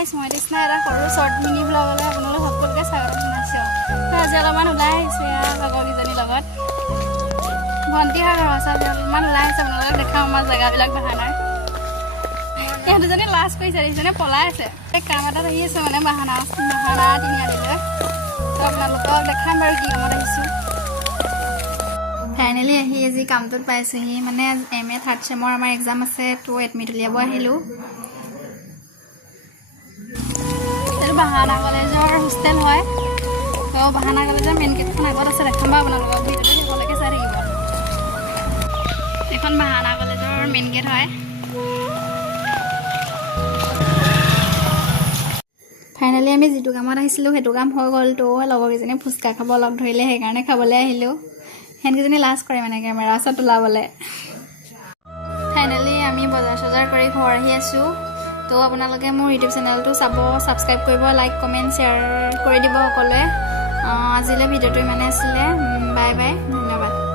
গাইছ মই তৃষ্ণা এটা সৰু শ্বৰ্ট মিনি ব্লগলৈ আপোনালোক সকলোকে স্বাগতম জনাইছোঁ তো আজি অলপমান ওলাই আহিছোঁ ইয়াৰ লগৰকেইজনীৰ লগত ভণ্টি আৰু ৰচা অলপমান ওলাই আহিছে আপোনালোকক দেখাওঁ আমাৰ জেগাবিলাক বাহানাৰ এই দুজনী লাজ কৰিছে দেখিছেনে পলাই আছে এই কাম এটাত আহি আছে মানে বাহানা তিনিআলিলৈ তো আপোনালোকক দেখাম বাৰু কি কামত আহিছোঁ ফাইনেলি আহি আজি কামটোত পাইছোঁহি মানে MA থাৰ্ড চেমৰ আমাৰ এক্সাম আছে তো এডমিট উলিয়াব আহিলোঁ এইটো বাহানা কলেজৰ হোষ্টেল হয় তো বাহানা কলেজৰ মেইন গেটখন আগত আছে দেখাম বাৰু আপোনালোকক ভিডিঅ'টো শেষলৈকে চাই থাকিব এইখন বাহানা কলেজৰ মেইন গেট হয় ফাইনেলি আমি যিটো কামত আহিছিলোঁ সেইটো কাম হৈ গ'ল তো লগৰকেইজনী ফুচকা খাব লগ ধৰিলে সেইকাৰণে খাবলৈ আহিলোঁ সেনেকেইজনী লাজ কৰে মানে কেমেৰা ওচৰত ওলাবলৈ ফাইনেলি আমি বজাৰ চজাৰ কৰি ঘৰ আহি আছোঁ তো আপোনালোকে মোৰ ইউটিউব চেনেলটো চাব ছাবস্ক্ৰাইব কৰিব লাইক কমেণ্ট শ্বেয়াৰ কৰি দিব সকলোৱে আজিলৈ ভিডিঅ'টো ইমানে আছিলে বাই বাই ধন্যবাদ